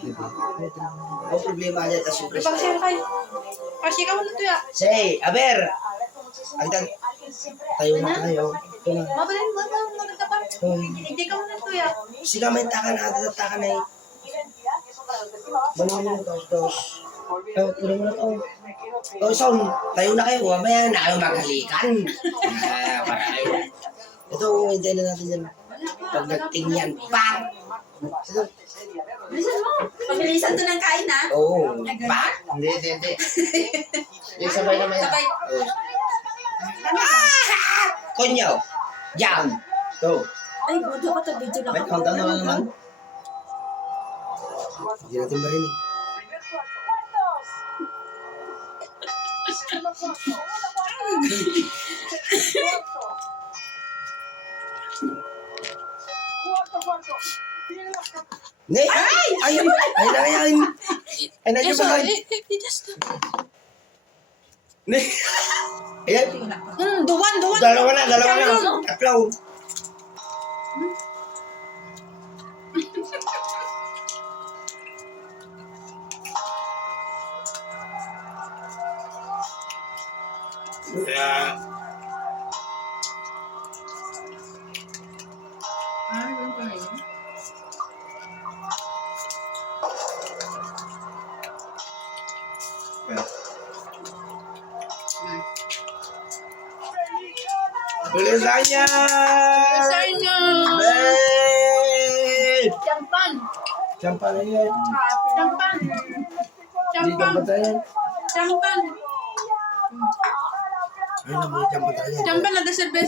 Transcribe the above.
Diba? Ang problema niya, tapos yung Ibang share kayo. Kasi ka muna to ya. Say, Aber! Agdan, tayo na tayo. Ito na. Mabalin mo na maganda pa. Hindi ka muna to ya. Sila may takan na atat at takan na eh. Manuhin mo na tapos. Puno mo na to. Son, tayo na kayo. Mamaya na kayo maghalikan. Ito, hindi na natin yan. Pag nagtingyan, bang! Pabilisan to ng kain ha. Oo, bang! Hindi. Yung sabay naman yan. Sabay. Konyaw! Jam! Go! Ay, buto pa to video na. May countdown na naman. Hindi natin marinig. Ne! Ayun! Ayun! Ay, nandiyo ba kayo? Ne! Ayan! Duwan. Dalawa na! Tatlo! Bilisanya! Sarnya. Babe! Champan. Champan na yan. Hindi ka ba tayo? Champan. Ayun na, may champan tayo. Champan na cerveza.